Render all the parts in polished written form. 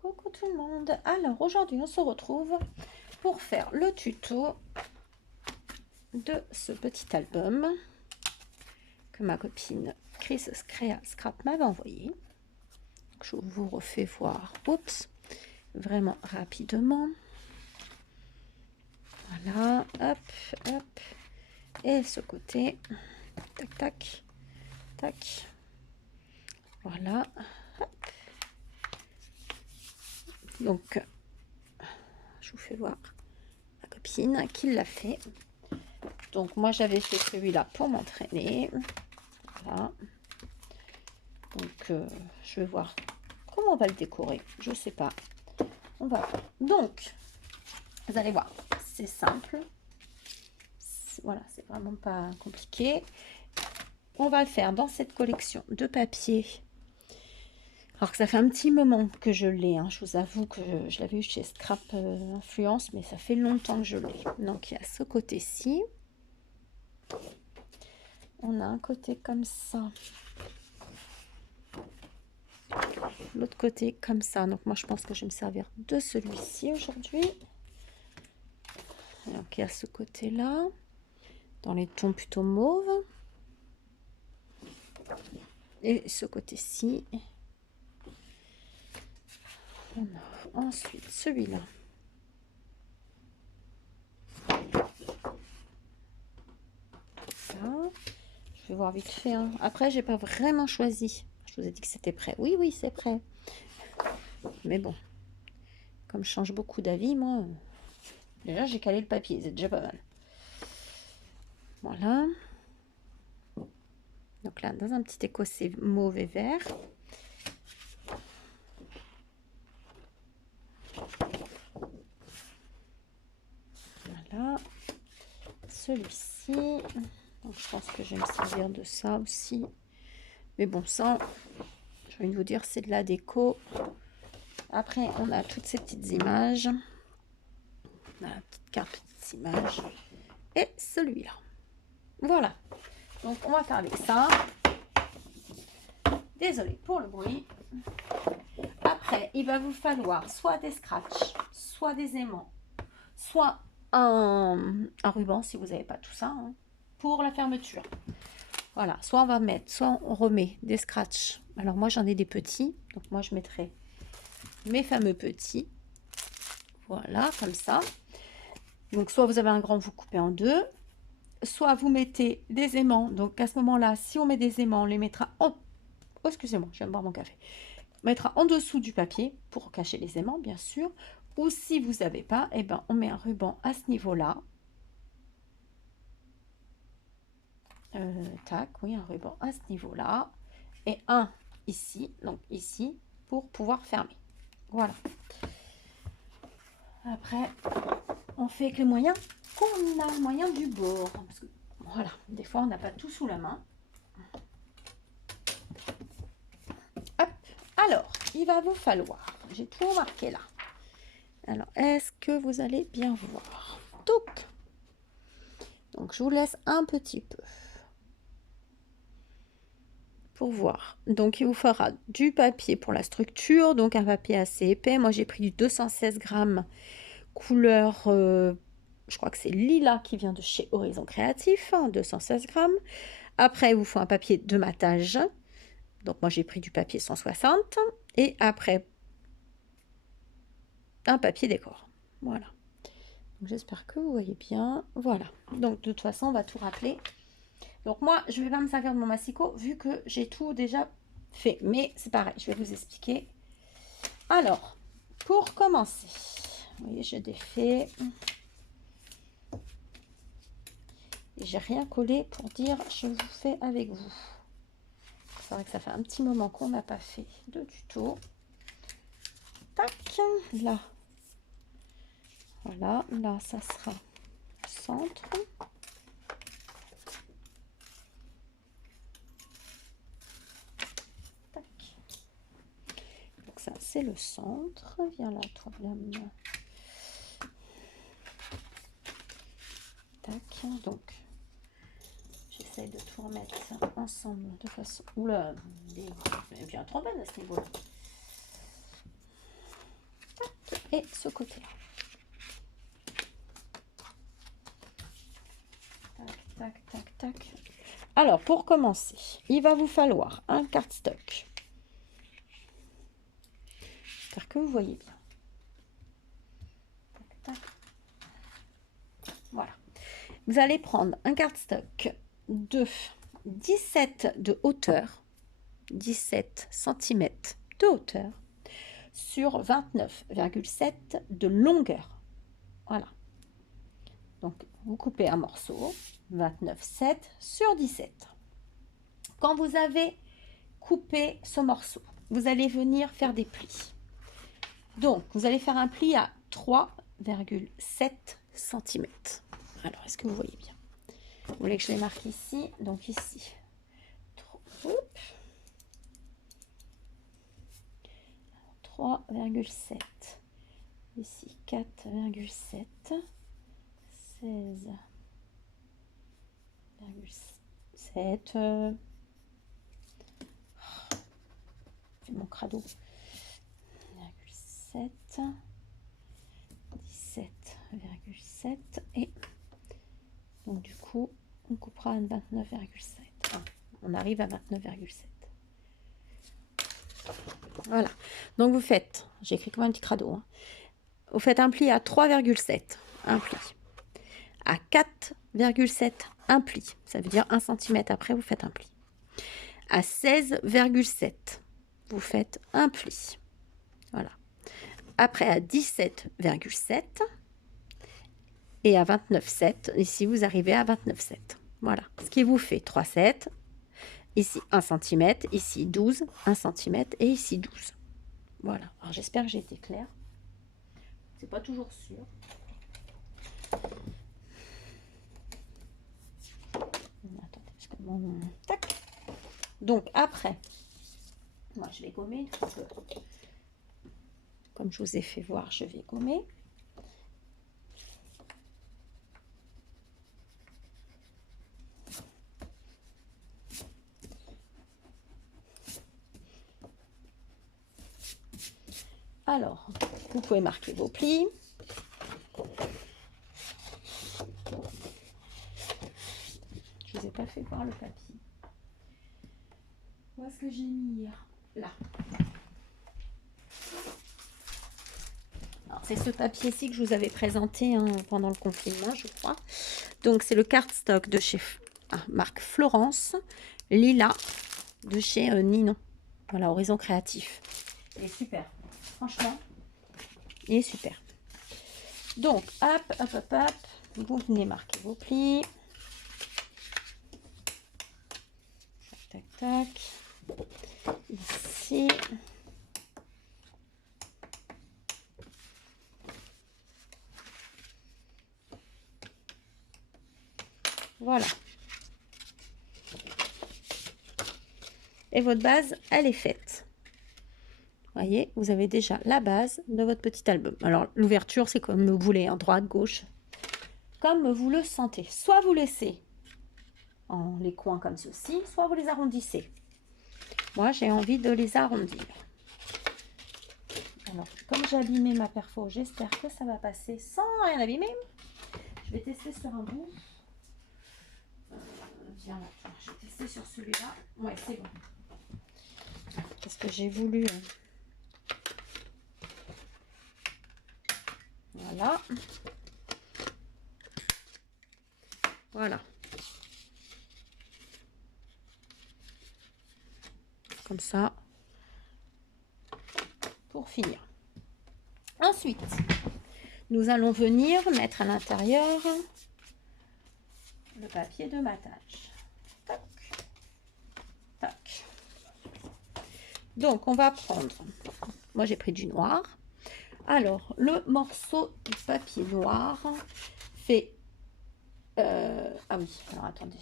Coucou tout le monde. Alors aujourd'hui on se retrouve pour faire le tuto de ce petit album que ma copine Chris Crea Scrap m'avait envoyé. Je vous refais voir, oups, vraiment rapidement. Voilà, hop, hop, et ce côté, tac, tac, tac, voilà, hop. Donc, je vous fais voir ma copine qui l'a fait. Donc, moi, j'avais fait celui-là pour m'entraîner. Voilà. Donc, je vais voir comment on va le décorer. Je sais pas. On va voir. Donc, vous allez voir, c'est simple. Voilà, c'est vraiment pas compliqué. On va le faire dans cette collection de papier. Alors que ça fait un petit moment que je l'ai. Hein. Je vous avoue que je l'avais eu chez Scrap Influence, mais ça fait longtemps que je l'ai. Donc, il y a ce côté-ci. On a un côté comme ça. L'autre côté comme ça. Donc, moi, je pense que je vais me servir de celui-ci aujourd'hui. Donc, il y a ce côté-là. Dans les tons plutôt mauves. Et ce côté-ci. On a ensuite celui-là. Ça. Je vais voir vite fait. Hein. Après, j'ai pas vraiment choisi. Je vous ai dit que c'était prêt. Oui, oui, c'est prêt. Mais bon, comme je change beaucoup d'avis, moi, déjà j'ai calé le papier, c'est déjà pas mal. Voilà. Donc là, dans un petit écossais mauve et vert. Voilà. Celui-ci. Donc je pense que je vais me servir de ça aussi. Mais bon, ça, je vais vous dire, c'est de la déco. Après, on a toutes ces petites images. On a la petite carte petites images. Et celui-là. Voilà. Donc, on va faire avec ça. Désolée pour le bruit. Après, il va vous falloir soit des scratchs, soit des aimants, soit un ruban si vous n'avez pas tout ça, hein, pour la fermeture. Voilà, soit on va mettre, soit on remet des scratchs. Alors moi j'en ai des petits, donc moi je mettrai mes fameux petits. Voilà, comme ça. Donc soit vous avez un grand, vous coupez en deux, soit vous mettez des aimants. Donc à ce moment-là, si on met des aimants, on les mettra en... Oh, excusez-moi, je viens de boire mon café. On mettra en dessous du papier pour cacher les aimants, bien sûr. Ou si vous n'avez pas, eh ben, on met un ruban à ce niveau-là. Tac, oui, un ruban à ce niveau-là. Et un ici, donc ici, pour pouvoir fermer. Voilà. Après, on fait avec les moyens qu'on a, le moyen du bord. Parce que, voilà, des fois, on n'a pas tout sous la main. Hop. Alors, il va vous falloir, j'ai tout marqué là. Alors, est-ce que vous allez bien voir? Donc, je vous laisse un petit peu pour voir. Donc, il vous fera du papier pour la structure, donc un papier assez épais. Moi, j'ai pris du 216 grammes couleur, je crois que c'est lilas qui vient de chez Horizon Créatif, hein, 216 grammes. Après, il vous faut un papier de matage. Donc, moi, j'ai pris du papier 160. Et après, un papier décor. Voilà. J'espère que vous voyez bien. Voilà. Donc, de toute façon, on va tout rappeler. Donc, moi, je ne vais pas me servir de mon massicot vu que j'ai tout déjà fait. Mais c'est pareil, je vais vous expliquer. Alors, pour commencer, vous voyez, je défais. J'ai rien collé pour dire je vous fais avec vous. C'est vrai que ça fait un petit moment qu'on n'a pas fait de tuto. Tac, là. Voilà, là, ça sera le centre. Tac. Donc ça, c'est le centre. Viens là, toi, bien. Tac, donc j'essaie de tout remettre ensemble de façon... Oula, il y a un trombone à ce niveau-là. et ce côté-là. Tac, tac, tac, tac. Alors, pour commencer, il va vous falloir un cardstock. J'espère que vous voyez bien. Tac, tac. Voilà. Vous allez prendre un cardstock de 17 de hauteur, 17 cm de hauteur, sur 29,7 de longueur. Voilà. Donc, vous coupez un morceau, 29,7 sur 17. Quand vous avez coupé ce morceau, vous allez venir faire des plis. Donc, vous allez faire un pli à 3,7 cm. Alors, est-ce que vous voyez bien? Vous voulez que je les marque ici? Donc, ici. 3,7. Ici, 4,7. 16,7. Fais mon crado. 7, 17,7 et donc du coup on coupera à 29,7. On arrive à 29,7. Voilà. Donc vous faites, j'ai écrit comme un petit crado, hein. Vous faites un pli à 3,7, un pli. À 4,7, un pli. Ça veut dire 1 cm après, vous faites un pli. À 16,7, vous faites un pli. Voilà. Après, à 17,7 et à 29,7. Ici, vous arrivez à 29,7. Voilà. Ce qui vous fait 3,7. Ici, 1 cm. Ici, 12. 1 cm. Et ici, 12. Voilà. Alors, j'espère que j'ai été claire. C'est pas toujours sûr. Attendez, parce que mon... Tac. Donc, après, moi, je vais gommer. Comme je vous ai fait voir, je vais gommer. Alors, vous pouvez marquer vos plis. Je ne vous ai pas fait voir le papier. Où est-ce que j'ai mis hier? Là. C'est ce papier-ci que je vous avais présenté pendant le confinement, je crois. Donc, c'est le cardstock de chez marque Florence, Lila, de chez Ninon. Voilà, Horizon Créatif. Il est super. Franchement, il est super. Donc, hop, hop, hop, hop. Vous venez marquer vos plis. Tac, tac, tac. Ici. Voilà. Et votre base, elle est faite. Vous voyez, vous avez déjà la base de votre petit album. Alors, l'ouverture, c'est comme vous voulez, en droite, gauche, comme vous le sentez. Soit vous laissez en les coins comme ceci, soit vous les arrondissez. Moi, j'ai envie de les arrondir. Alors, comme j'ai abîmé ma perfo, j'espère que ça va passer sans rien abîmer. Je vais tester sur un bout. Viens là, je vais tester sur celui-là. Ouais, c'est bon. Parce que j'ai voulu... Voilà. Voilà. Comme ça. Pour finir. Ensuite, nous allons venir mettre à l'intérieur le papier de matage. Tac. Tac. Donc, on va prendre... Moi, j'ai pris du noir. Alors, le morceau de papier noir fait... Ah oui, alors attendez.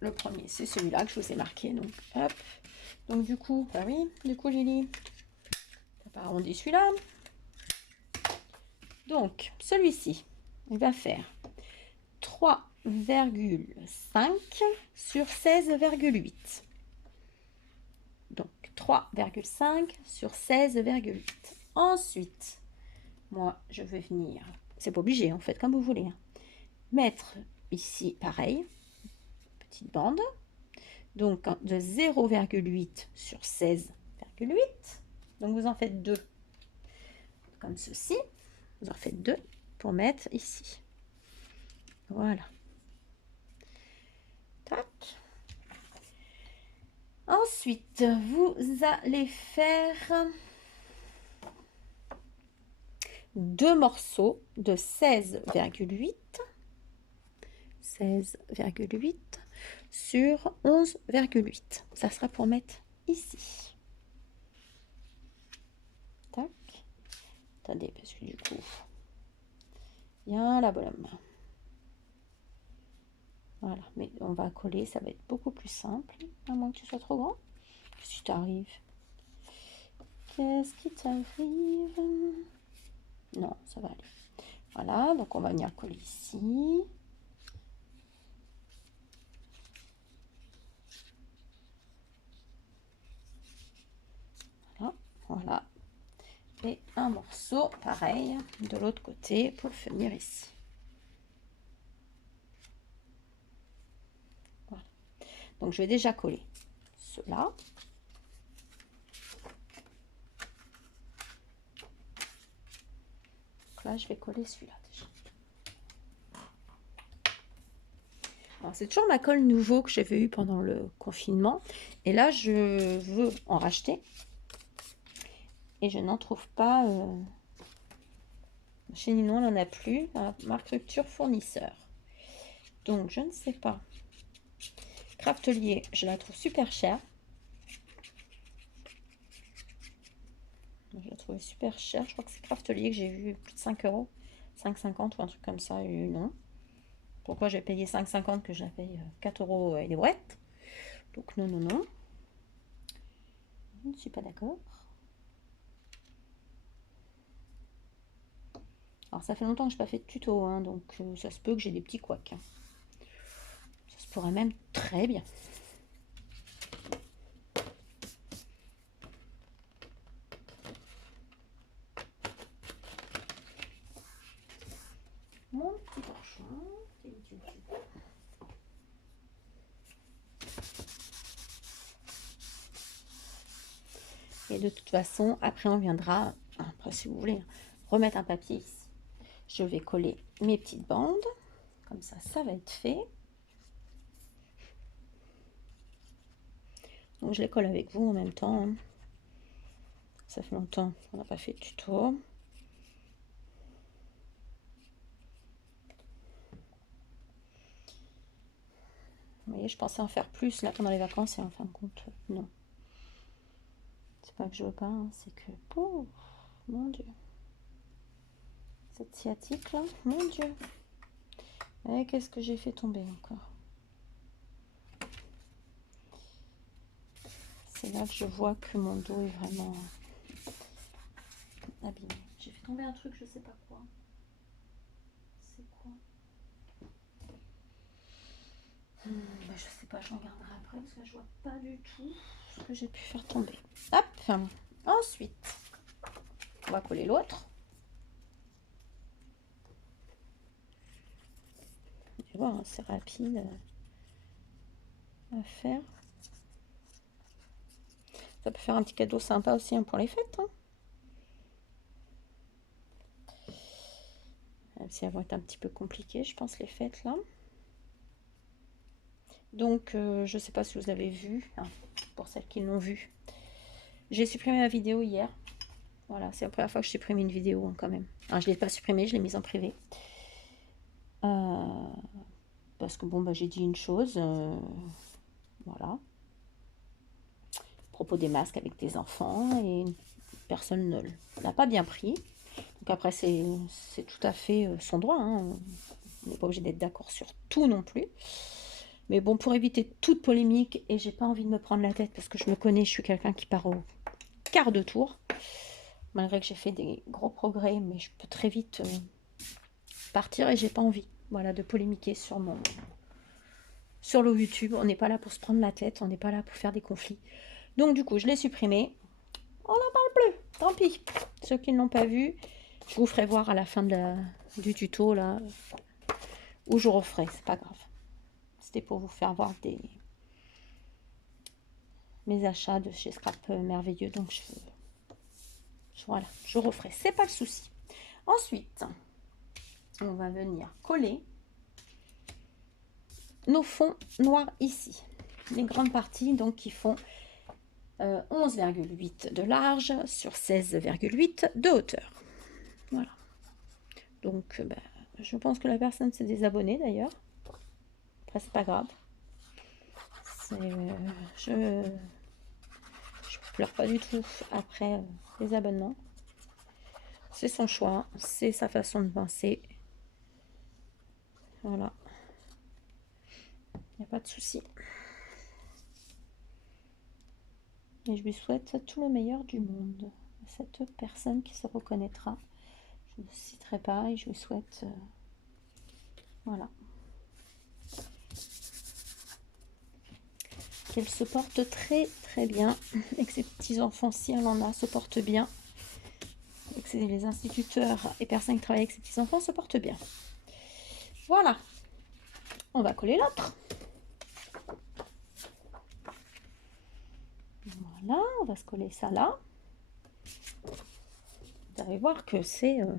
Le premier, c'est celui-là que je vous ai marqué. Donc, hop. Donc, du coup, bah oui, du coup, j'ai dit... T'as pas arrondi celui-là. Donc, celui-ci, il va faire 3,5 sur 16,8. Donc, 3,5 sur 16,8. Ensuite, moi, je vais venir, c'est pas obligé, en fait, comme vous voulez, hein, mettre ici, pareil, petite bande, donc de 0,8 sur 16,8. Donc, vous en faites 2, comme ceci. Vous en faites 2 pour mettre ici. Voilà. Tac. Ensuite, vous allez faire 2 morceaux de 16,8 sur 11,8. Ça sera pour mettre ici. Tac. Attendez, parce que du coup, il y a la bonne. Voilà, mais on va coller, ça va être beaucoup plus simple, à moins que tu sois trop grand. Qu'est-ce qui t'arrive? Qu'est-ce qui t'arrive? Non, ça va aller. Voilà, donc on va venir coller ici. Voilà, voilà. Et un morceau, pareil, de l'autre côté pour finir ici. Voilà. Donc je vais déjà coller cela. Donc là, je vais coller celui-là déjà. Alors c'est toujours ma colle nouveau que j'avais eu pendant le confinement. Et là, je veux en racheter. Et je n'en trouve pas. Chez Ninon, on n'en a plus. Marque Rupture fournisseur. Donc, je ne sais pas. Craftelier, je la trouve super chère. Je la trouvais super chère. Je crois que c'est Craftelier que j'ai vu plus de 5 euros. 5,50 ou un truc comme ça. Et non. Pourquoi j'ai payé 5,50 que je la paye 4 euros et des brouettes? Donc, non, non, non. Je ne suis pas d'accord. Alors, ça fait longtemps que je n'ai pas fait de tuto, hein, donc ça se peut que j'ai des petits couacs. Hein. Ça se pourrait même très bien. Mon petit torchon. Et de toute façon, après on viendra, après si vous voulez, remettre un papier ici. Je vais coller mes petites bandes. Comme ça, ça va être fait. Donc je les colle avec vous en même temps. Hein. Ça fait longtemps qu'on n'a pas fait de tuto. Vous voyez, je pensais en faire plus là pendant les vacances et en fin de compte, non. C'est pas que je veux pas, hein, c'est que... Oh, mon Dieu. Cette sciatique là, mon Dieu. Et qu'est-ce que j'ai fait tomber encore? C'est là que je vois que mon dos est vraiment abîmé. J'ai fait tomber un truc, je sais pas quoi. C'est quoi? Je sais pas, je regarderai après parce que je vois pas du tout ce que j'ai pu faire tomber. Hop. Ensuite, on va coller l'autre. Et voilà, c'est rapide à faire. Ça peut faire un petit cadeau sympa aussi hein, pour les fêtes. Hein. Même si elles vont être un petit peu compliquées, je pense, les fêtes là. Donc, je ne sais pas si vous avez vu, hein, pour celles qui l'ont vu. J'ai supprimé ma vidéo hier. Voilà, c'est la première fois que je supprime une vidéo hein, quand même. Alors, je ne l'ai pas supprimée, je l'ai mise en privé. Parce que bon, bah, j'ai dit une chose. Voilà. À propos des masques avec des enfants et personne ne l'a pas bien pris. Donc après, c'est tout à fait son droit. Hein. On n'est pas obligé d'être d'accord sur tout non plus. Mais bon, pour éviter toute polémique, et j'ai pas envie de me prendre la tête parce que je me connais, je suis quelqu'un qui part au quart de tour. Malgré que j'ai fait des gros progrès, mais je peux très vite partir et j'ai pas envie voilà, de polémiquer sur le YouTube. On n'est pas là pour se prendre la tête, on n'est pas là pour faire des conflits. Donc du coup, je l'ai supprimé. On n'en parle plus. Tant pis. Ceux qui ne l'ont pas vu, je vous ferai voir à la fin du tuto là, où je referai. C'est pas grave. C'était pour vous faire voir mes achats de chez Scrap Merveilleux. Donc voilà, je referai. C'est pas le souci. Ensuite, on va venir coller nos fonds noirs ici. Les grandes parties donc qui font 11,8 de large sur 16,8 de hauteur. Voilà. Donc, je pense que la personne s'est désabonnée d'ailleurs. Après, c'est pas grave. Je pleure pas du tout après les abonnements. C'est son choix, c'est sa façon de penser. Voilà. Il n'y a pas de souci. Et je lui souhaite tout le meilleur du monde. Cette personne qui se reconnaîtra. Je ne citerai pas et je lui souhaite... voilà. Qu'elle se porte très très bien. Et que ses petits-enfants, si elle en a, se portent bien. Et que les instituteurs et personnes qui travaillent avec ces petits-enfants se portent bien. Voilà. On va coller l'autre. Voilà, on va se coller ça là. Vous allez voir que c'est... Alors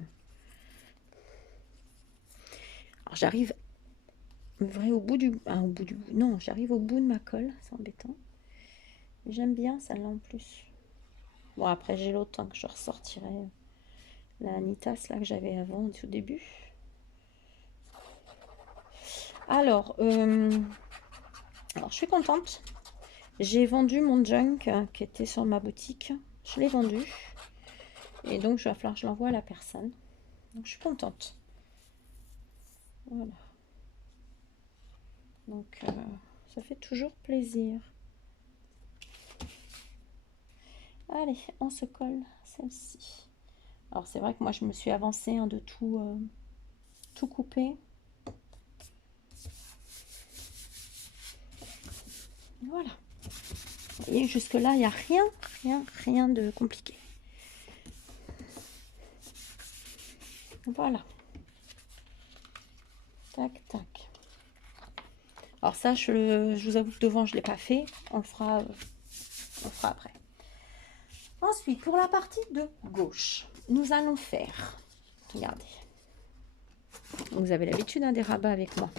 j'arrive au bout du... Ah, au bout du... Non, j'arrive au bout de ma colle, c'est embêtant. J'aime bien celle-là en plus. Bon, après j'ai l'autre, que je ressortirai la Anitas là que j'avais avant, au début. Alors, je suis contente. J'ai vendu mon junk qui était sur ma boutique. Je l'ai vendu. Et donc, il va falloir que je l'envoie à la personne. Donc, je suis contente. Voilà. Donc, ça fait toujours plaisir. Allez, on se colle celle-ci. Alors, c'est vrai que moi, je me suis avancée de tout couper. Voilà. Et jusque-là, il n'y a rien de compliqué. Voilà. Tac, tac. Alors ça, je vous avoue que devant, je ne l'ai pas fait. On le fera après. Ensuite, pour la partie de gauche, nous allons faire... Regardez. Vous avez l'habitude des rabats avec moi.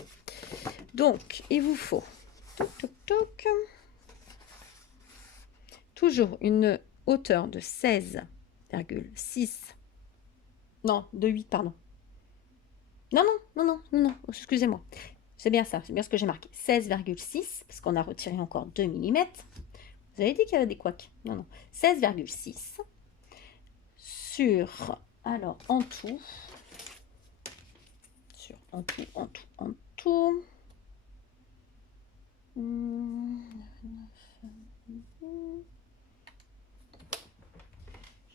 Donc, il vous faut... Toc, toc, toc. Toujours une hauteur de 16,6. Non, de 8, pardon. Non, excusez-moi. C'est bien ça, c'est bien ce que j'ai marqué. 16,6, parce qu'on a retiré encore 2 mm. Vous avez dit qu'il y avait des couacs. Non. 16,6 sur, alors, en tout. En tout.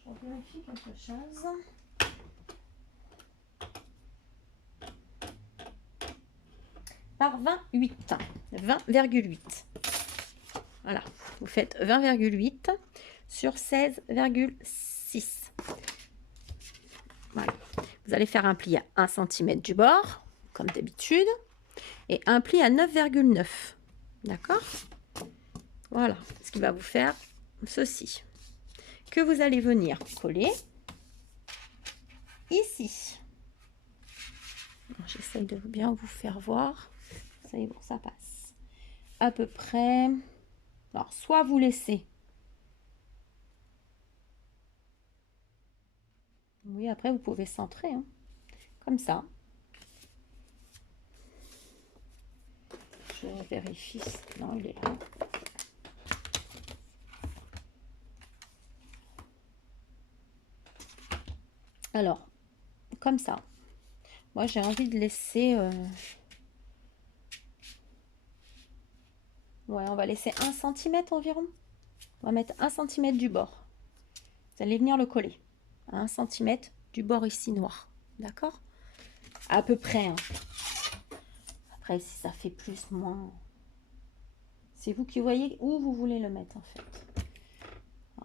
Je vérifie quelque chose. Par 20,8. Voilà, vous faites 20,8 sur 16,6. Voilà. Vous allez faire un pli à 1 cm du bord, comme d'habitude, et un pli à 9,9. D'accord? Voilà, ce qui va vous faire ceci. Que vous allez venir coller ici. J'essaye de bien vous faire voir. Ça y est, bon, ça passe. À peu près. Alors, soit vous laissez. Oui, après, vous pouvez centrer. Hein, comme ça. Je vérifie. Non, il est là. Alors, comme ça. Moi, j'ai envie de laisser... Ouais, on va laisser 1 cm environ. On va mettre 1 cm du bord. Vous allez venir le coller. 1 cm du bord ici noir. D'accord? À peu près. Hein. Après, si ça fait plus, moins... C'est vous qui voyez où vous voulez le mettre, en fait.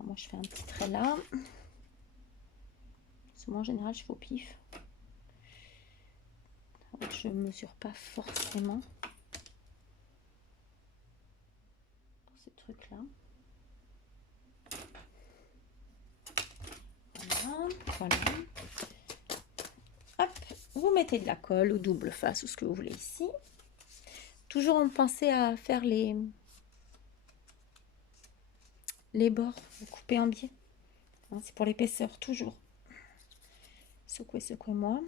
Alors, moi, je fais un petit trait là. Souvent, en général, je fais au pif. Je ne mesure pas forcément pour ces trucs-là. Voilà, voilà. Hop, vous mettez de la colle ou double face ou ce que vous voulez ici. Toujours en pensez à faire les bords, vous coupez en biais. Hein, c'est pour l'épaisseur, toujours. Secouez, secouez-moi.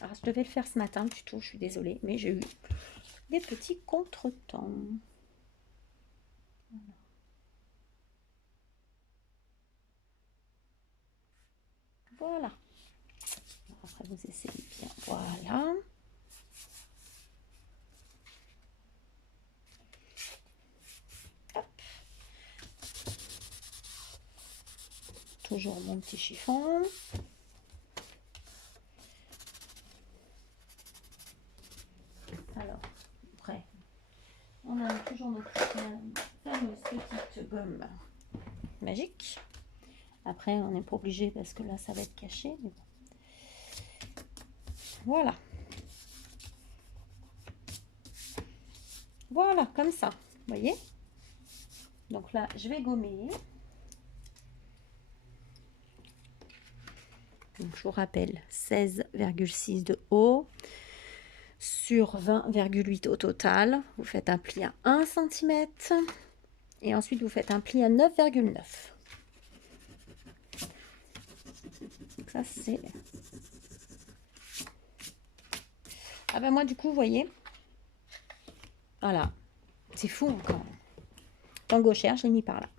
Alors, je devais le faire ce matin, du tout, je suis désolée, mais j'ai eu des petits contretemps. Voilà. Après, vous essayez bien. Voilà. Hop. Toujours mon petit chiffon. Alors, après, on a toujours notre fameuse petite gomme magique. Après, on n'est pas obligé parce que là, ça va être caché. Mais bon. Voilà. Voilà, comme ça. Vous voyez? Donc là, je vais gommer. Donc, je vous rappelle, 16,6 de haut sur 20,8 au total. Vous faites un pli à 1 cm. Et ensuite, vous faites un pli à 9,9. Ça, c'est... Ah ben moi, du coup, vous voyez, voilà, c'est fou encore. Tant gauchère, je l'ai mis par là.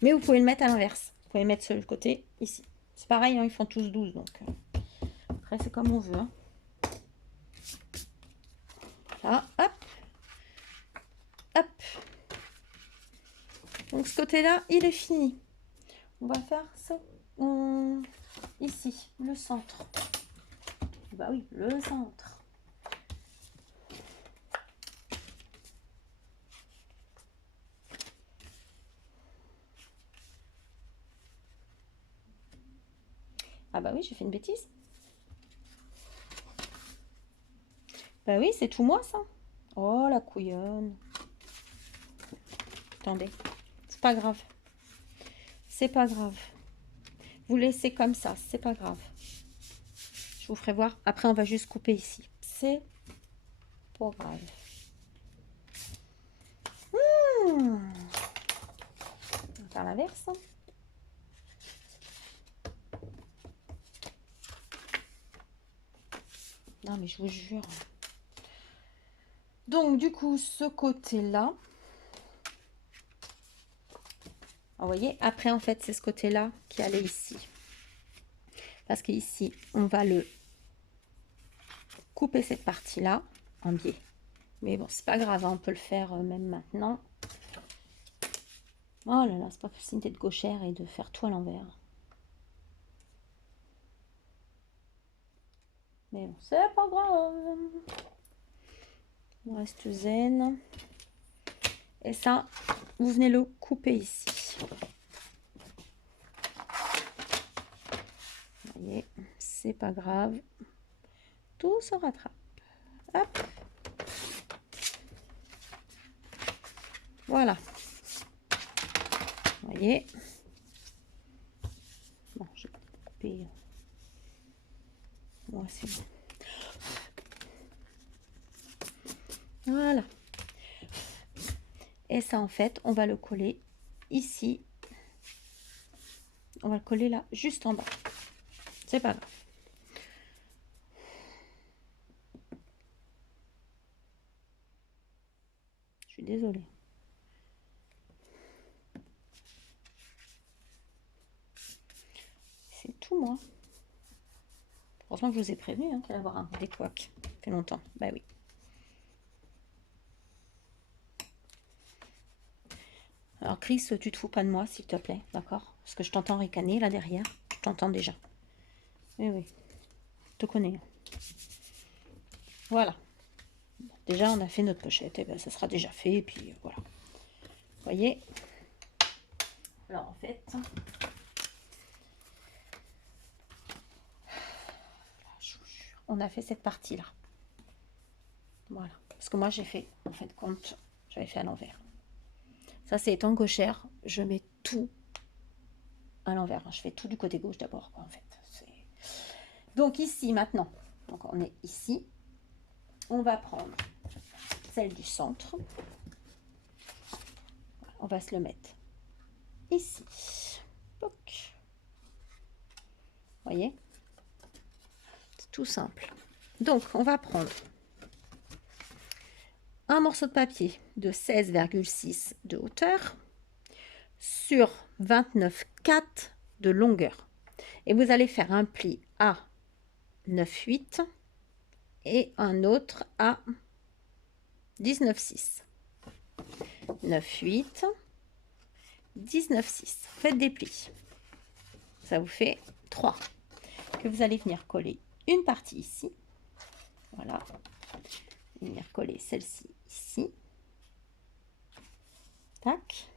Mais vous pouvez le mettre à l'inverse. Vous pouvez mettre sur le côté, ici. C'est pareil, hein, ils font tous 12, donc... après, c'est comme on veut. Hein. Là, hop. Hop. Donc, ce côté-là, il est fini. On va faire ça ici, le centre. Bah oui, le centre. Ah bah oui, j'ai fait une bêtise. Bah oui, c'est tout moi, ça. Oh, la couillonne. Attendez, c'est pas grave. C'est pas grave. Vous laissez comme ça, c'est pas grave. Je vous ferai voir. Après, on va juste couper ici. C'est pas grave. On va faire l'inverse. Non, mais je vous jure. Donc, du coup, ce côté-là. Vous voyez, après, en fait, c'est ce côté-là qui allait ici. Parce qu'ici, on va le couper cette partie-là en biais. Mais bon, c'est pas grave, hein, on peut le faire même maintenant. Oh là là, c'est pas possible d'être gauchère et de faire tout à l'envers. Mais bon, c'est pas grave. On reste zen. Et ça, vous venez le couper ici. Vous voyez, c'est pas grave. Tout se rattrape. Hop. Voilà. Vous voyez. Bon, je vais couper. Moi, c'est bon. Voilà. Et ça, en fait, on va le coller ici. On va le coller là, juste en bas. C'est pas grave. Je suis désolée. C'est tout, moi. Heureusement que je vous ai prévenu qu'il allait avoir des couacs. Ça fait longtemps. Bah oui. Alors, Chris, tu te fous pas de moi, s'il te plaît, d'accord? Parce que je t'entends ricaner là derrière. Je t'entends déjà. Oui, oui. te connais. Voilà. Déjà, on a fait notre pochette. Et ben, ça sera déjà fait. Et puis, voilà. Vous voyez? Alors, en fait... on a fait cette partie-là. Voilà. Parce que moi, j'ai fait, en fin de compte, j'avais fait à l'envers. Ça, c'est étant gauchère. Je mets tout à l'envers. Je fais tout du côté gauche d'abord, en fait. Donc, ici, maintenant, donc on est ici. On va prendre celle du centre. On va se le mettre ici. Vous voyez? C'est tout simple. Donc, on va prendre un morceau de papier de 16,6 de hauteur sur 29,4 de longueur. Et vous allez faire un pli à 9,8 et un autre à 19,6. 9,8, 19,6. Faites des plis. Ça vous fait 3. Que vous allez venir coller une partie ici. Voilà. Venir coller celle-ci ici. Tac.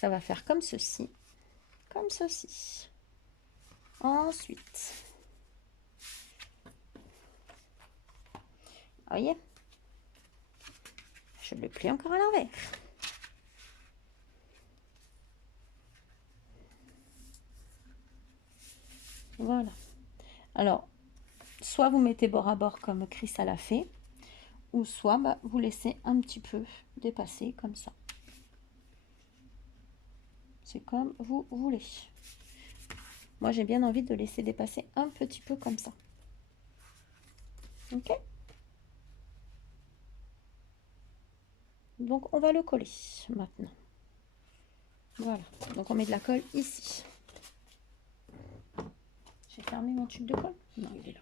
Ça va faire comme ceci. Comme ceci. Ensuite. Vous voyez? Je le plie encore à l'envers. Voilà. Alors, soit vous mettez bord à bord comme Chris l'a fait, ou soit bah, vous laissez un petit peu dépasser comme ça. C'est comme vous voulez. Moi, j'ai bien envie de laisser dépasser un petit peu comme ça. Ok? Donc, on va le coller maintenant. Voilà. Donc, on met de la colle ici. J'ai fermé mon tube de colle? Non, il est là.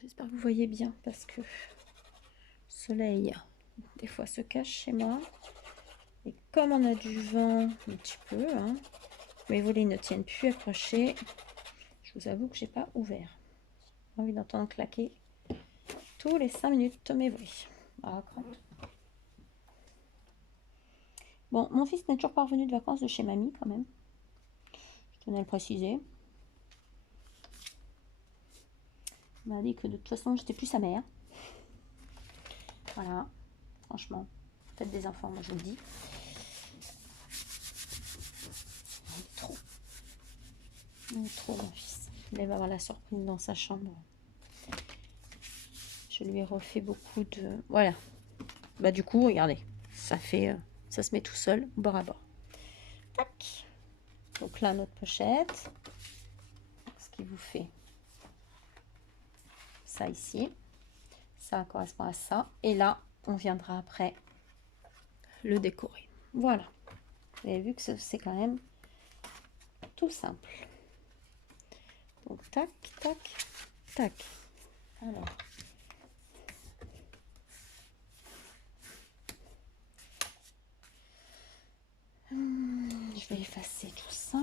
J'espère que vous voyez bien parce que le soleil, des fois, se cache chez moi. Et comme on a du vent, un petit peu, hein, mes volets ne tiennent plus accrochés. Je vous avoue que j'ai pas ouvert. J'ai envie d'entendre claquer tous les 5 minutes mes volets. Ah, bon, mon fils n'est toujours pas revenu de vacances de chez mamie quand même. Je tenais à le préciser. Il m'a dit que de toute façon, j'étais plus sa mère. Voilà, franchement, faites des enfants, moi je vous le dis. Il est trop. Il est trop, mon fils. Il va avoir la surprise dans sa chambre. Je lui ai refait beaucoup de... Voilà. Bah du coup, regardez, ça fait... ça se met tout seul, bord à bord. Tac. Donc là, notre pochette. Ce qui vous fait ça ici. Ça correspond à ça. Et là, on viendra après le décorer. Voilà. Vous avez vu que c'est quand même tout simple. Donc, tac, tac, tac. Alors. Je vais effacer tout ça.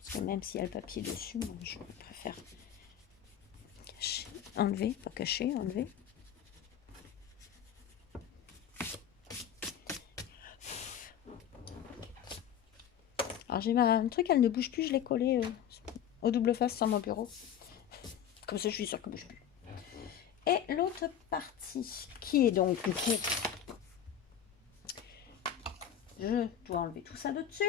Parce que même s'il y a le papier dessus, moi, je préfère cacher, enlever, pas cacher, enlever. Alors j'ai un truc, elle ne bouge plus, je l'ai collé au double face sur mon bureau. Comme ça, je suis sûre qu'elle ne bouge plus. Et l'autre partie, qui est donc du coup... Je dois enlever tout ça de dessus.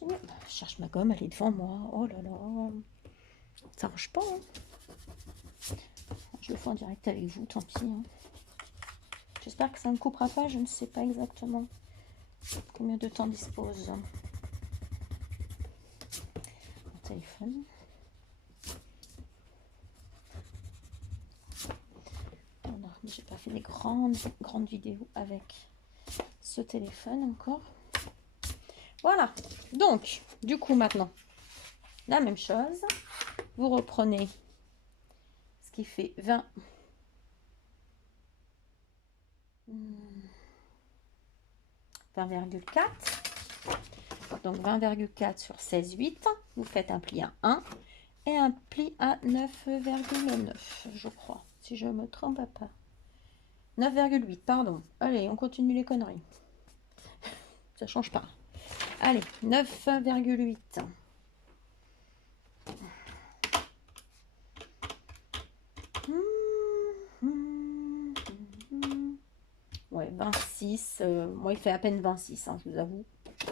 Je cherche ma gomme, elle est devant moi. Oh là là. Ça marche pas. Hein. Je le fais en direct avec vous, tant pis. Hein. J'espère que ça ne coupera pas. Je ne sais pas exactement combien de temps dispose mon téléphone. On a J'ai pas fait des grandes vidéos avec ce téléphone encore. Voilà. Donc, du coup, maintenant, la même chose. Vous reprenez ce qui fait 20,4. Donc 20,4 sur 16,8. Vous faites un pli à 1 et un pli à 9,9, je crois, si je me trompe pas. 9,8, pardon. Allez, on continue les conneries. Ça change pas. Allez, 9,8. Ouais, 26. Moi, il fait à peine 26, hein, je vous avoue.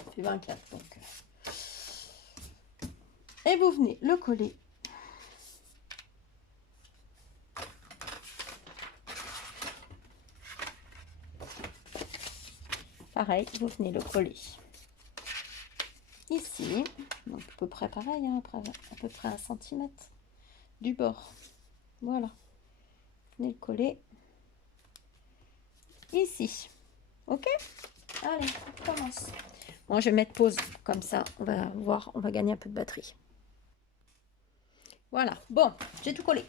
Il fait 24, donc. Et vous venez le coller. Pareil, vous venez le coller ici. Donc, à peu près pareil, hein, à peu près 1 cm du bord. Voilà. Venez le coller ici. Ok? Allez, on commence. Bon, je vais mettre pause, comme ça, on va voir, on va gagner un peu de batterie. Voilà, bon, j'ai tout collé.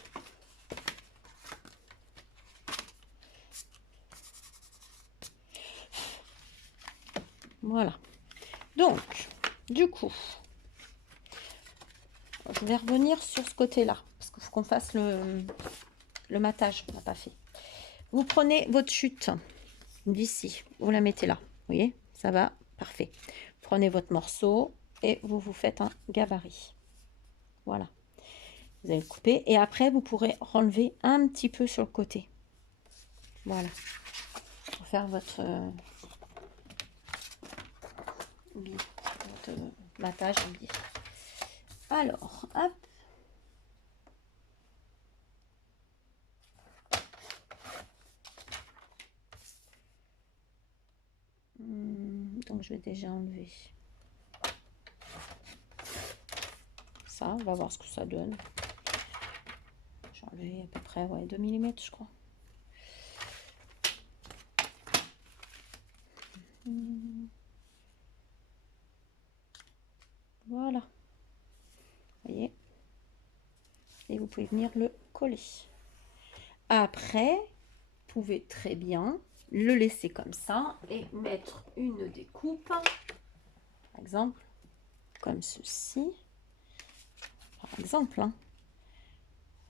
Voilà. Donc, du coup, je vais revenir sur ce côté-là, parce qu'il faut qu'on fasse le matage, on n'a pas fait. Vous prenez votre chute d'ici, vous la mettez là, vous voyez, ça va, parfait. Prenez votre morceau et vous vous faites un gabarit. Voilà. Vous allez le couper et après, vous pourrez enlever un petit peu sur le côté. Voilà. Pour faire votre matage. Alors, hop. Donc, je vais déjà enlever ça. On va voir ce que ça donne. J'ai enlevé à peu près ouais, 2 mm, je crois. Voilà. Vous voyez. Et vous pouvez venir le coller. Après, vous pouvez très bien le laisser comme ça et mettre une découpe, par exemple, comme ceci. Par exemple, hein.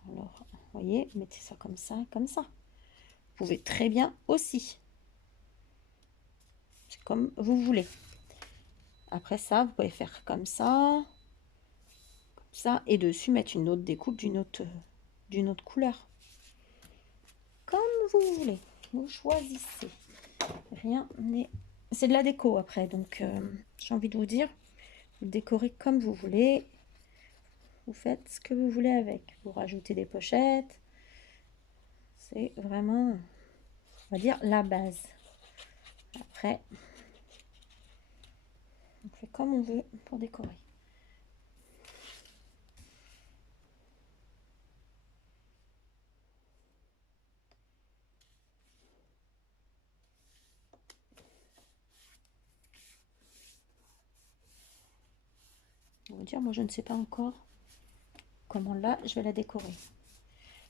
Alors, vous voyez, mettez ça comme ça, comme ça. Vous pouvez très bien aussi. C'est comme vous voulez. Après ça, vous pouvez faire comme ça, et dessus mettre une autre découpe d'une autre couleur. Comme vous voulez. Vous choisissez. Rien n'est... C'est de la déco après, donc j'ai envie de vous dire, vous décorez comme vous voulez. Vous faites ce que vous voulez avec. Vous rajoutez des pochettes. C'est vraiment, on va dire, la base. Après, on fait comme on veut pour décorer. On va dire, moi je ne sais pas encore comment là je vais la décorer.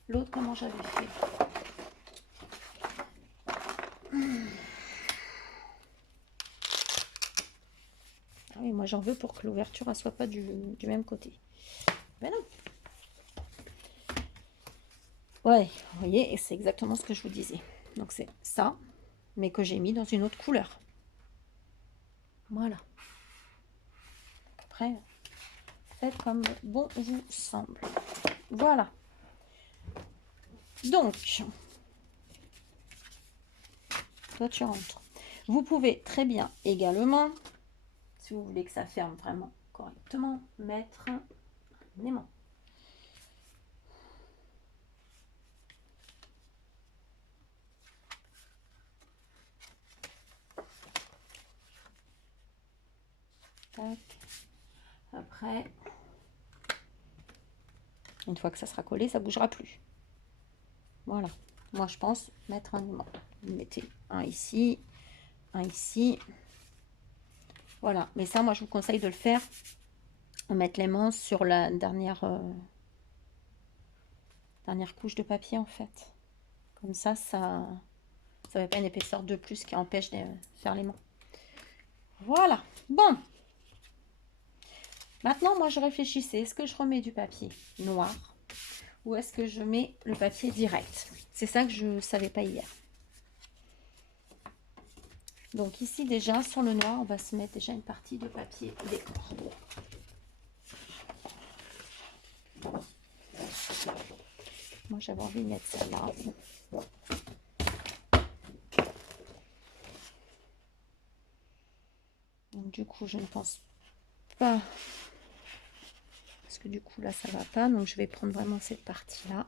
L'autre, comment j'avais fait. Ah oui, moi j'en veux pour que l'ouverture ne soit pas du même côté. Mais non. Ouais, vous voyez, et c'est exactement ce que je vous disais. Donc c'est ça, mais que j'ai mis dans une autre couleur. Voilà. Après, faites comme bon vous semble. Voilà. Donc, toi tu rentres. Vous pouvez très bien également, si vous voulez que ça ferme vraiment correctement, mettre un aimant. Tac. Après, une fois que ça sera collé, ça bougera plus. Voilà. Moi, je pense mettre un aimant. Vous mettez un ici, un ici. Voilà. Mais ça, moi, je vous conseille de le faire. Mettre l'aimant sur la dernière couche de papier, en fait. Comme ça fait pas une épaisseur de plus qui empêche de faire l'aimant. Voilà. Bon. Maintenant, moi, je réfléchissais. Est-ce que je remets du papier noir ou est-ce que je mets le papier direct? C'est ça que je ne savais pas hier. Donc ici, déjà, sur le noir, on va se mettre déjà une partie de papier décor. Moi, j'avais envie de mettre ça là. Donc, du coup, je ne pense pas... Parce que du coup, là, ça va pas. Donc, je vais prendre vraiment cette partie-là.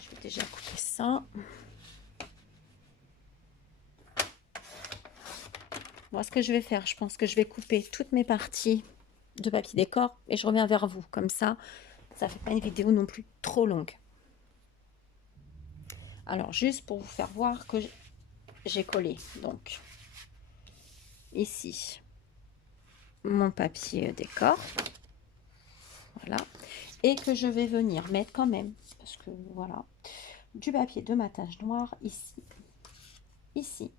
Je vais déjà couper ça. Moi, ce que je vais faire, je pense que je vais couper toutes mes parties de papier décor et je reviens vers vous. Comme ça ne fait pas une vidéo non plus trop longue. Alors, juste pour vous faire voir que j'ai collé, donc, ici, mon papier décor. Voilà. Et que je vais venir mettre quand même, parce que voilà, du papier de matage noir ici, ici,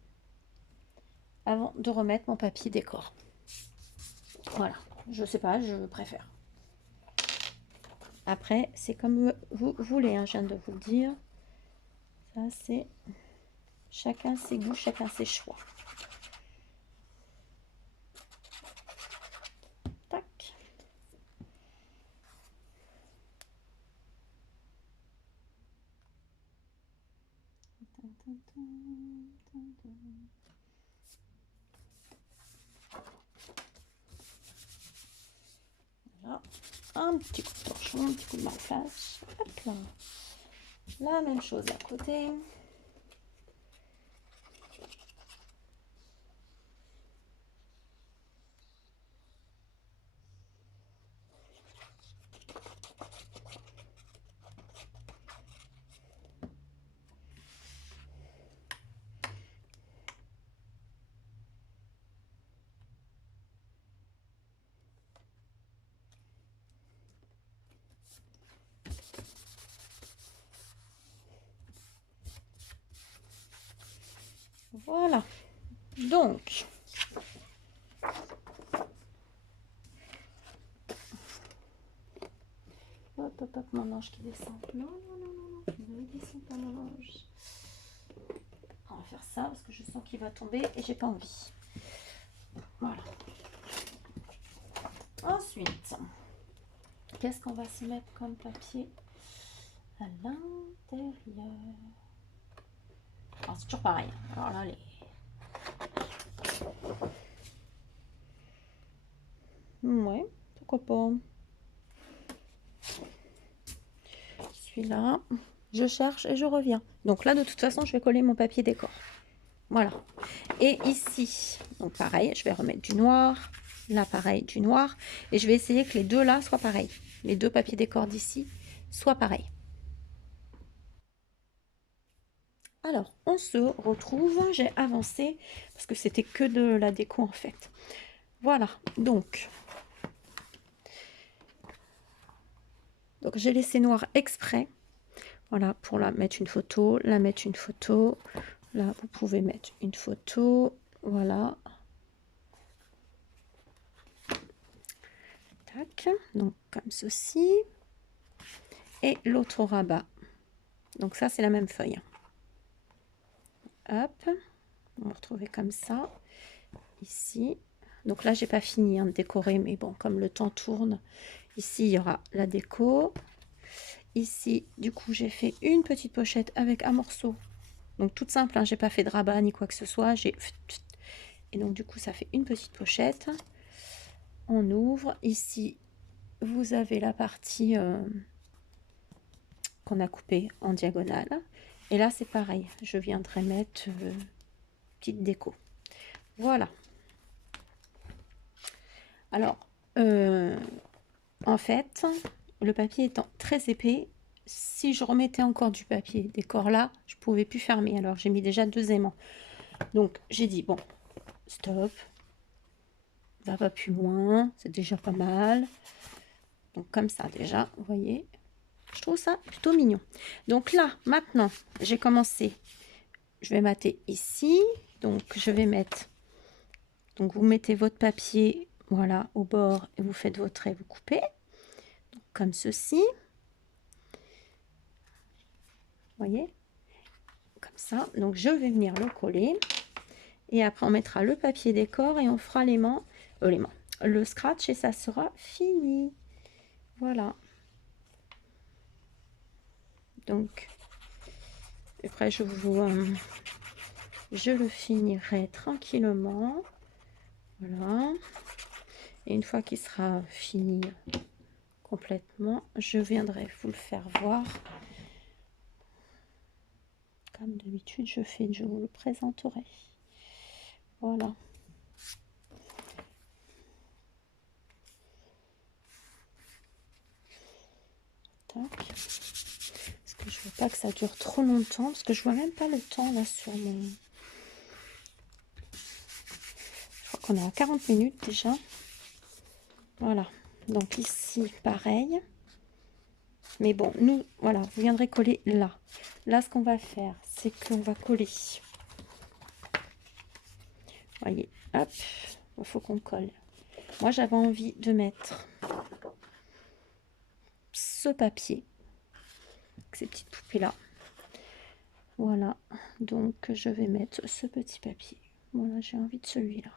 avant de remettre mon papier décor. Voilà, je sais pas, je préfère. Après, c'est comme vous voulez, hein, je viens de vous le dire. Ça, c'est chacun ses goûts, chacun ses choix. Tac. Voilà. Un petit coup de torchon, un petit coup de marque-page. Hop là. La même chose à côté. Voilà. Donc, hop, hop, hop, mon ange qui descend. Non, non, non, non, non, ne descend pas mon ange. On va faire ça parce que je sens qu'il va tomber et j'ai pas envie. Voilà. Ensuite, qu'est-ce qu'on va se mettre comme papier à l'intérieur? Alors, c'est toujours pareil. Alors là, ouais, pourquoi pas. Celui-là, je cherche et je reviens. Donc là, de toute façon, je vais coller mon papier décor. Voilà. Et ici, donc pareil, je vais remettre du noir. Là, pareil, du noir. Et je vais essayer que les deux là soient pareils. Les deux papiers décor d'ici soient pareils. Alors, on se retrouve. J'ai avancé parce que c'était que de la déco en fait. Voilà, donc j'ai laissé noir exprès. Voilà, pour la mettre une photo, la mettre une photo. Là, vous pouvez mettre une photo. Voilà. Tac, donc comme ceci. Et l'autre rabat. Donc ça, c'est la même feuille. Hop, on va retrouver comme ça. Ici. Donc là, j'ai pas fini de décorer, mais bon, comme le temps tourne, ici, il y aura la déco. Ici, du coup, j'ai fait une petite pochette avec un morceau. Donc, toute simple, hein, j'ai pas fait de rabat ni quoi que ce soit. Et donc, du coup, ça fait une petite pochette. On ouvre. Ici, vous avez la partie qu'on a coupée en diagonale. Et là, c'est pareil. Je viendrai mettre petite déco. Voilà. Alors, en fait, le papier étant très épais, si je remettais encore du papier décor là, je pouvais plus fermer. Alors, j'ai mis déjà 2 aimants. Donc, j'ai dit, bon, stop, va pas plus loin, c'est déjà pas mal. Donc, comme ça, déjà, vous voyez, je trouve ça plutôt mignon. Donc là, maintenant, j'ai commencé. Je vais mater ici. Donc, je vais mettre... Donc, vous mettez votre papier, voilà, au bord et vous faites votre trait, vous coupez. Donc, comme ceci. Vous voyez? Comme ça. Donc, je vais venir le coller. Et après, on mettra le papier décor et on fera le scratch et ça sera fini. Voilà. Donc, après, je le finirai tranquillement. Voilà. Et une fois qu'il sera fini complètement, je viendrai vous le faire voir. Comme d'habitude, je vous le présenterai. Voilà. Tac. Parce que je veux pas que ça dure trop longtemps, parce que je vois même pas le temps là sur mon... Je crois qu'on est à 40 minutes déjà. Voilà. Donc ici, pareil. Mais bon, nous, voilà, vous viendrez coller là. Là, ce qu'on va faire, c'est qu'on va coller. Voyez, hop, il faut qu'on colle. Moi, j'avais envie de mettre ce papier, ces petites poupées-là. Voilà, donc je vais mettre ce petit papier. Voilà, j'ai envie de celui-là.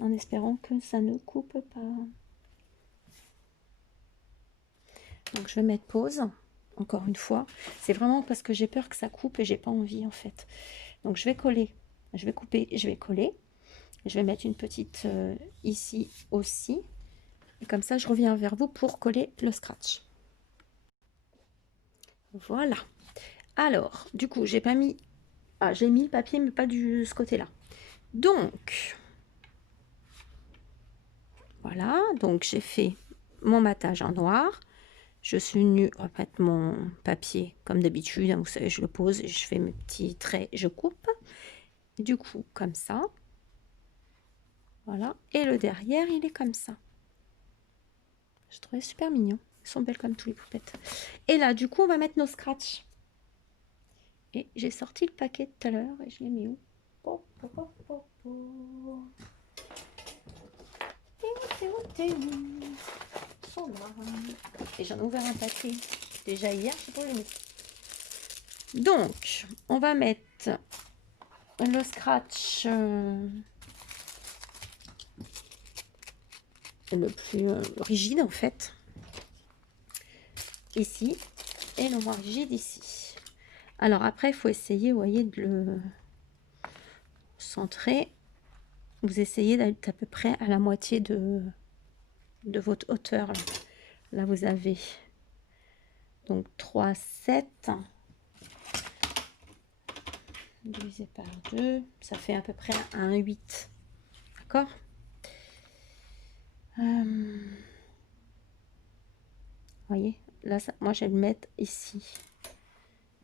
En espérant que ça ne coupe pas. Donc, je vais mettre pause, encore une fois. C'est vraiment parce que j'ai peur que ça coupe et j'ai pas envie, en fait. Donc, je vais coller, je vais couper, je vais coller. Je vais mettre une petite ici aussi. Et comme ça, je reviens vers vous pour coller le scratch. Voilà. Alors, du coup, j'ai pas mis... Ah, j'ai mis le papier, mais pas du ce côté-là. Donc, voilà. Donc, j'ai fait mon matage en noir. Je suis venue remettre mon papier comme d'habitude. Vous savez, je le pose et je fais mes petits traits, je coupe. Du coup, comme ça. Voilà. Et le derrière, il est comme ça. Je trouvais super mignon. Ils sont belles comme tous les poupettes. Et là, du coup, on va mettre nos scratchs. Et j'ai sorti le paquet tout à l'heure et je l'ai mis où? Et j'en ai ouvert un paquet déjà hier, je sais pas où les mettre. Donc, on va mettre le scratch le plus rigide en fait, ici, et le moins rigide ici. Alors après, il faut essayer, vous voyez, de le centrer. Vous essayez d'être à peu près à la moitié de votre hauteur. Là, là vous avez donc 3, 7 divisé par 2, ça fait à peu près un 8. D'accord? Voyez, là, ça, moi, je vais le mettre ici.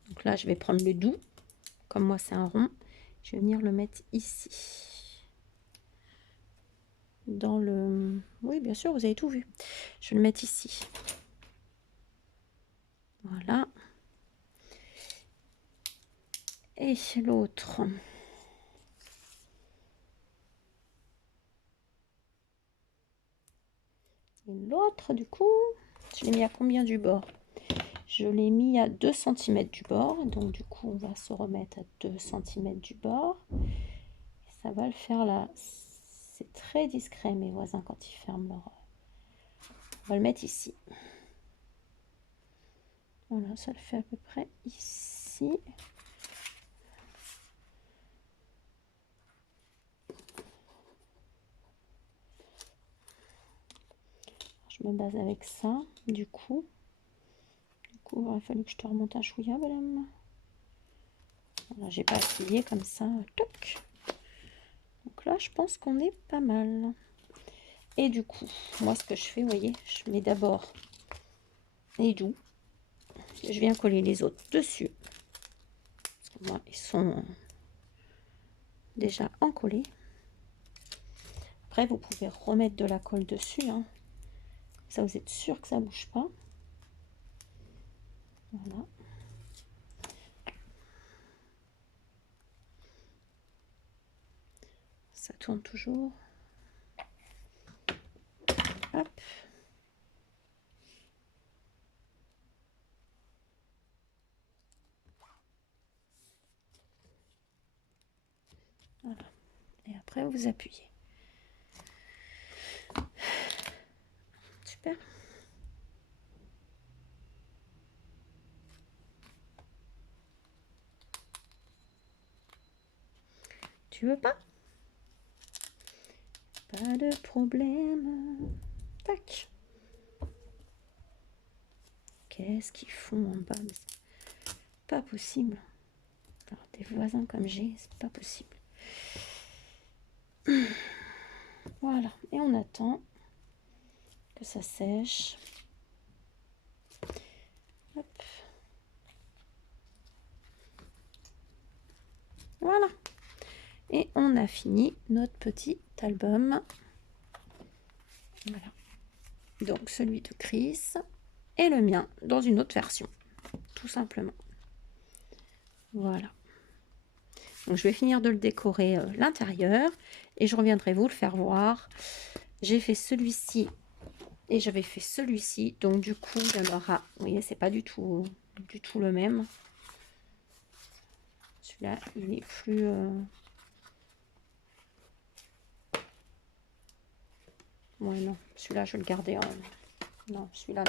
Donc là, je vais prendre le doux. Comme moi, c'est un rond. Je vais venir le mettre ici. Dans le... Oui, bien sûr, vous avez tout vu. Je vais le mettre ici. Voilà. Et l'autre... L'autre, du coup, je l'ai mis à combien du bord? Je l'ai mis à 2 cm du bord. Donc, du coup, on va se remettre à 2 cm du bord. Ça va le faire là. C'est très discret, mes voisins, quand ils ferment leur... On va le mettre ici. Voilà, ça le fait à peu près ici. Je me base avec ça, du coup. Il aurait fallu que je te remonte un chouïa, madame. Voilà, j'ai pas essayé comme ça. Toc. Donc là, je pense qu'on est pas mal. Et du coup, moi, ce que je fais, vous voyez, je mets d'abord les doux. Je viens coller les autres dessus. Parce que moi, ils sont déjà encollés. Après, vous pouvez remettre de la colle dessus. Hein. Ça, vous êtes sûr que ça ne bouge pas. Voilà. Ça tourne toujours. Hop. Voilà. Et après, vous appuyez. Super. Tu veux pas? Pas de problème. Tac. Qu'est-ce qu'ils font en bas? C'est pas possible. Alors, des voisins comme j'ai, c'est pas possible. Voilà. Et on attend que ça sèche. Hop. Voilà. Et on a fini notre petit album. Voilà. Donc celui de Chris et le mien dans une autre version. Tout simplement. Voilà. Donc je vais finir de le décorer l'intérieur et je reviendrai vous le faire voir. J'ai fait celui-ci et j'avais fait celui-ci. Donc du coup, il y en aura... Vous voyez, c'est pas du tout le même. Celui-là, il est plus... Ouais, non. Celui-là, je vais le garder en... Non, celui-là,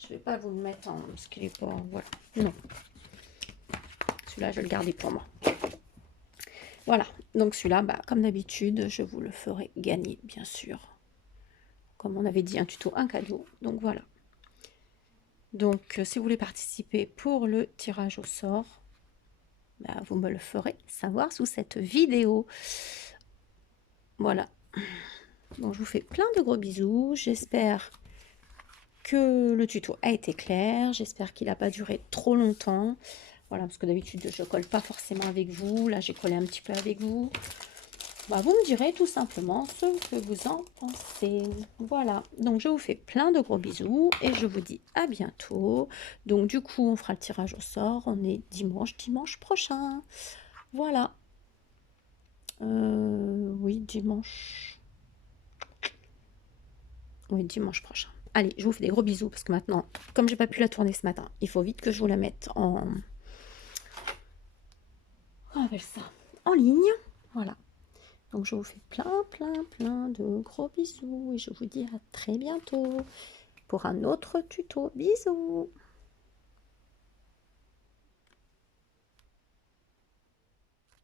je vais pas vous le mettre en... Parce qu'il est pas... Voilà. Non. Celui-là, je vais le garder pour moi. Voilà. Donc celui-là, bah, comme d'habitude, je vous le ferai gagner, bien sûr. Comme on avait dit, un tuto, un cadeau. Donc voilà. Donc si vous voulez participer pour le tirage au sort, bah, vous me le ferez savoir sous cette vidéo. Voilà. Donc je vous fais plein de gros bisous. J'espère que le tuto a été clair. J'espère qu'il n'a pas duré trop longtemps. Voilà, parce que d'habitude je colle pas forcément avec vous. Là j'ai collé un petit peu avec vous. Bah, vous me direz tout simplement ce que vous en pensez. Voilà, donc je vous fais plein de gros bisous et je vous dis à bientôt. Donc du coup, on fera le tirage au sort. On est dimanche prochain. Voilà. Oui, dimanche. Oui, dimanche prochain. Allez, je vous fais des gros bisous parce que maintenant, comme j'ai pas pu la tourner ce matin, il faut vite que je vous la mette en... On appelle ça en ligne. Voilà. Donc je vous fais plein de gros bisous et je vous dis à très bientôt pour un autre tuto. Bisous!